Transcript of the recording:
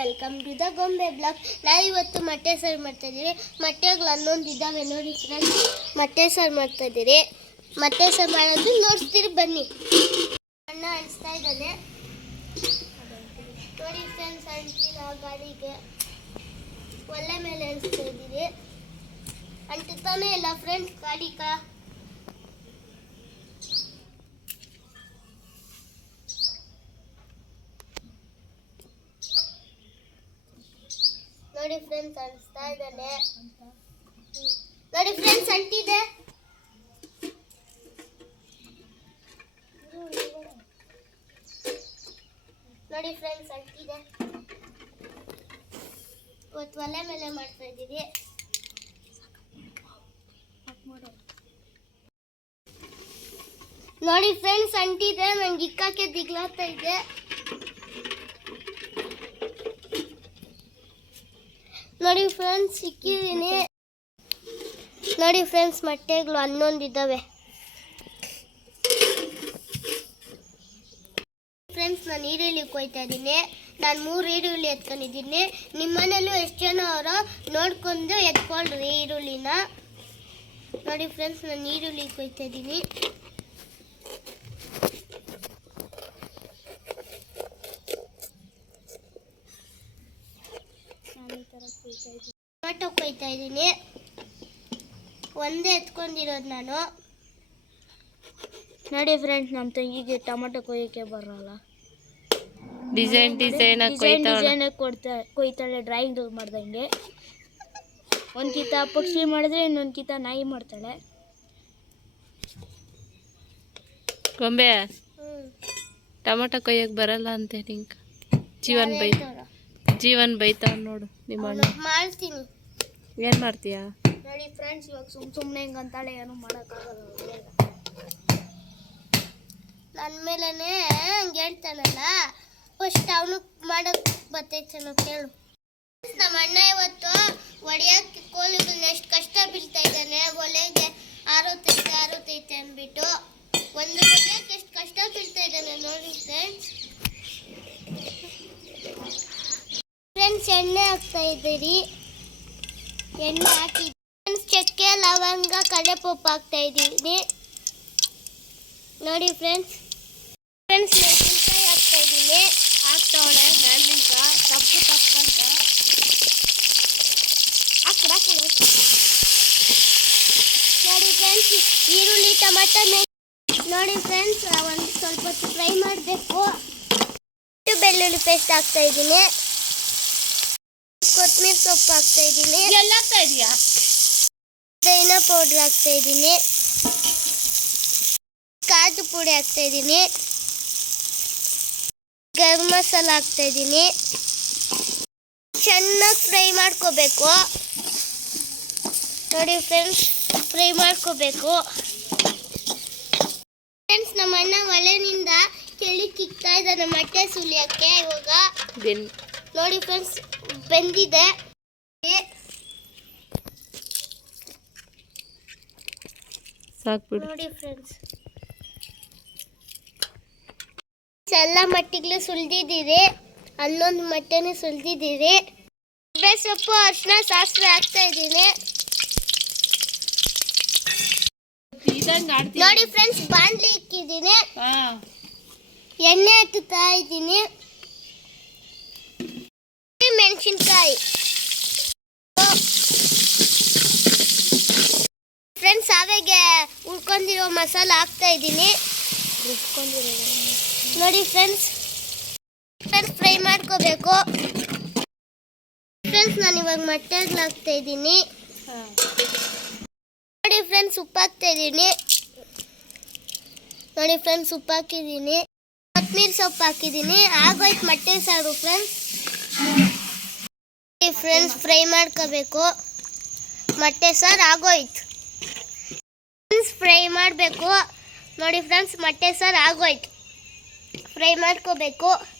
Welcome to the Gombe blog. ನಾವು ಇವತ್ತು ಮೊಟ್ಟೆ ಸಾರು ಮಾಡ್ತಾ ಇದ್ದೀವಿ ಮೊಟ್ಟೆಗಳು ಹನ್ನೊಂದು ಇದ್ದಾವೆ ನೋಡಿ ಫ್ರೆಂಡ್ಸ್ ಮೊಟ್ಟೆ ಸಾರು ಮಾಡ್ತಾ ಇದ್ದೀರಿ. ಮೊಟ್ಟೆ ಸಾರು ಮಾಡೋದು ನೋಡ್ತೀರಿ ಬನ್ನಿ. ಅಣ್ಣ ಅನಿಸ್ತಾ ಇದ್ದಾನೆ. ನೋಡಿ ಫ್ರೆಂಡ್ಸ್ ಅಂಟಿಲ್ಲ ಗಾಡಿಗೆ ಒಳ್ಳೆ ಮೇಲೆ ಅನಿಸ್ತಾ ಇದ್ದೀರಿ. ಅಂಟುತ್ತಾನೆ ಇಲ್ಲ ಫ್ರೆಂಡ್ಸ್ ಗಾಡಿಗ ನೋಡಿ ಫ್ರೆಂಡ್ಸ್ ಅನಿಸ್ತಾ ಇದ್ದಾನೆ. ನೋಡಿ ಫ್ರೆಂಡ್ಸ್ ಅಂಟಿದೆ. ನೋಡಿ ಫ್ರೆಂಡ್ಸ್ ಅಂಟಿದೆ. ಇವತ್ತು ಒಲೆ ಮೇಲೆ ಮಾಡ್ತಾ ಇದ್ದೀವಿ. ನೋಡಿ ಫ್ರೆಂಡ್ಸ್ ಅಂಟಿದೆ. ನಂಗೆ ಇಕ್ಕಕ್ಕೆ ದಿಗ್ಲಾಗ್ತಾ ಇದೆ. ನೋಡಿ ಫ್ರೆಂಡ್ಸ್ ಸಿಕ್ಕಿದ್ದೀನಿ ನೋಡಿ ಫ್ರೆಂಡ್ಸ್ ಮೊಟ್ಟೆಗಳು ಹನ್ನೊಂದು ಇದ್ದಾವೆ ಫ್ರೆಂಡ್ಸ್ ನಾನು ಈರುಳ್ಳಿ ಕೊಯ್ತಾ ಇದ್ದೀನಿ. ನಾನು ಮೂರು ಈರುಳ್ಳಿ ಎತ್ಕೊಂಡಿದ್ದೀನಿ. ನಿಮ್ಮ ಮನೇಲೂ ಎಷ್ಟು ಜನ ಅವರೋ ನೋಡ್ಕೊಂಡು ಎತ್ಕೊಳ್ರಿ ಈರುಳ್ಳಿನ. ನೋಡಿ ಫ್ರೆಂಡ್ಸ್ ನಾನು ಈರುಳ್ಳಿ ಕೊಯ್ತಾ ಇದ್ದೀನಿ. ಟೊಮೆಟೊ ಕೊಯ್ತಾ ಇದ್ದೀನಿ. ಒಂದೇ ಎತ್ಕೊಂಡಿರೋದು ನಾನು. ನೋಡಿ ಫ್ರೆಂಡ್ಸ್ ನಮ್ಮ ತಂಗಿಗೆ ಟೊಮೆಟೊ ಕೊಯ್ಯಕ್ಕೆ ಬರಲ್ಲ. ಡಿಸೈನ್ ಡಿಸೈನ್ ಡಿಸೈನ್ ಕೊಡ್ತಾ ಕೊಯ್ತಾಳೆ ಡ್ರಾಯಿಂಗ್ ಮಾಡ್ದಂಗೆ. ಒಂದು ಕಿತ ಪಕ್ಷಿ ಮಾಡಿದ್ರೆ ಇನ್ನೊಂದು ಕಿತ ನಾಯಿ ಮಾಡ್ತಾಳೆ. ಗೊಂಬೆ ಟೊಮೆಟೊ ಕೊಯ್ಯಕ್ಕೆ ಕೊಯ್ಯಕ್ ಬರಲ್ಲ ಅಂತ ನಿಂಕ ಜೀವನ್ ಬೈ? ಜೀವನ್ ಬೈತಾವ್ ನೋಡು ನಿಮ್ಮ ಅಣ್ಣ ಮಾಡ್ತೀನಿ. ಏನ್ ಮಾಡ್ತೀಯಾ? ನೋಡಿ ಫ್ರೆಂಡ್ಸ್ ಇವಾಗ ಸುಮ್ ಸುಮ್ಮನೆ ಹಿಂಗಂತಾಳೆ ಏನು ಮಾಡೋಕ್ಕಾಗಲ್ಲ. ನನ್ನ ಮೇಲೇನೆ ಹಂಗೆ ಹೇಳ್ತಾನಲ್ಲ ಫಸ್ಟ್ ಅವನು ಮಾಡಕ್ ಬರ್ತೈತೆ ಕೇಳು. ನಮ್ಮ ಅಣ್ಣ ಇವತ್ತು ಒಡೆಯಕ್ಕೆ ಕೋಲಿಗಳನ್ನ ಎಷ್ಟು ಕಷ್ಟ ಬೀಳ್ತಾ ಇದ್ದಾನೆ ಒಲೆಗೆ ಆರೋತೈತೆ ಆರೋತೈತೆ ಅಂದ್ಬಿಟ್ಟು ಒಂದು ಒಡೆಯಕ್ಕೆ ಎಷ್ಟು ಕಷ್ಟ ಬೀಳ್ತಾ ಇದ್ದಾನೆ ನೋಡಿ ಫ್ರೆಂಡ್ಸ್ ಫ್ರೆಂಡ್ಸ್ ಎಣ್ಣೆ ಹಾಕ್ತಾ ಇದ್ದೀರಿ. ಎಣ್ಣೆ ಹಾಕಿ ಫ್ರೆಂಡ್ಸ್ ಚಕ್ಕೆ, ಲವಂಗ ಕಡಲೆಪಪ್ಪು ಹಾಕ್ತಾ ಇದ್ದೀನಿ ನೋಡಿ ಫ್ರೆಂಡ್ಸ್ ಫ್ರೆಂಡ್ಸ್ ಮೆಣಸಿನ್ಕಾಯಿ ಹಾಕ್ತಾ ಇದ್ದೀನಿ. ಹಾಕ್ತವಳೆ ಮ್ಯಾಲಿಂಕ ತಪ್ಪು ತಪ್ಪಂತ ಹಾಕ್ಬಿಡು ನೋಡಿ ಫ್ರೆಂಡ್ಸ್ ಈರುಳ್ಳಿ, ಟೊಮೆಟೊ ನೋಡಿ ಫ್ರೆಂಡ್ಸ್ ಒಂದು ಸ್ವಲ್ಪ ಹೊತ್ತು ಫ್ರೈ ಮಾಡಬೇಕು ಬೆಳ್ಳುಳ್ಳಿ ಪೇಸ್ಟ್ ಹಾಕ್ತಾ ಇದ್ದೀನಿ. ಕೊತ್ತಂಬರಿ ಸೊಪ್ಪು ಹಾಕ್ತಾ ಇದ್ದೀನಿ. ಎಲ್ಲ ಹಾಕ್ತಾ ಇದೆಯಾ? ದೈನ ಪೌಡ್ರ್ ಹಾಕ್ತಾ ಇದ್ದೀನಿ. ಕಾಜು ಪುಡಿ ಹಾಕ್ತಾ ಇದ್ದೀನಿ. ಗರಂ ಮಸಾಲ ಹಾಕ್ತಾ ಇದ್ದೀನಿ. ಚೆನ್ನಾಗಿ ಫ್ರೈ ಮಾಡ್ಕೋಬೇಕು. ನೋಡಿ ಫ್ರೆಂಡ್ಸ್ ಫ್ರೈ ಮಾಡ್ಕೋಬೇಕು. ಫ್ರೆಂಡ್ಸ್ ನಮ್ಮ ಅಣ್ಣ ಒಲೆನಿಂದ ಕೆಳಿ ಕಿಕ್ತಾ ಇದ್ದಾನೆ ಮೊಟ್ಟೆ ಸುಲಿಯೋಕ್ಕೆ ಇವಾಗ. ನೋಡಿ ಫ್ರೆಂಡ್ಸ್ ಬೆಂದಿದೆ. ನೋಡಿ ಫ್ರೆಂಡ್ಸ್ ಎಲ್ಲ ಮಟ್ಟಿಗಳು ಸುಲಿದಿದ್ದೀರಿ. ಅಲ್ಲೊಂದು ಮಟ್ಟೆನೂ ಸುಲಿದಿದ್ದೀರಿ. ಸೊಪ್ಪು ಅರಿಶಿನ ಸಾಸಿವೆ ಹಾಕ್ತಾ ಇದ್ದೀನಿ. ನೋಡಿ ಫ್ರೆಂಡ್ಸ್ ಬಾಂಡ್ಲಿ ಇಕ್ಕಿದ್ದೀನಿ. ಎಣ್ಣೆ ಹತ್ತುತ್ತಾ ಇದ್ದೀನಿ. ಫ್ರೆಂಡ್ಸ್ ಸಾವೆಗೆ ಉಳ್ಕೊಂಡಿರೋ ಮಸಾಲ ಹಾಕ್ತಾ ಇದ್ದೀನಿ. ನೋಡಿ ಫ್ರೆಂಡ್ಸ್ ಫ್ರೆಂಡ್ಸ್ ಫ್ರೈ ಮಾಡ್ಕೋಬೇಕು. ಫ್ರೆಂಡ್ಸ್ ನಾನು ಇವಾಗ ಮೊಟ್ಟೆಗಳು ಹಾಕ್ತಾ ಇದ್ದೀನಿ. ನೋಡಿ ಫ್ರೆಂಡ್ಸ್ ಉಪ್ಪು ಹಾಕ್ತಾ ಇದ್ದೀನಿ. ನೋಡಿ ಫ್ರೆಂಡ್ಸ್ ಉಪ್ಪು ಹಾಕಿದ್ದೀನಿ. ಕೊತ್ತಂಬರಿ ಸೊಪ್ಪು ಹಾಕಿದ್ದೀನಿ. ಆಗೋಯ್ತು ಮೊಟ್ಟೆ ಸಾರು ಫ್ರೆಂಡ್ಸ್ ಫ್ರೆಂಡ್ಸ್ ಫ್ರೈ ಮಾಡ್ಕೋಬೇಕು. ಮತ್ತೆ ಸಾರು ಆಗೋಯ್ತು. ಫ್ರೆಂಡ್ಸ್ ಫ್ರೈ ಮಾಡಬೇಕು. ನೋಡಿ ಫ್ರೆಂಡ್ಸ್ ಮತ್ತೆ ಸಾರು ಆಗೋಯ್ತು. ಫ್ರೈ ಮಾಡ್ಕೋಬೇಕು.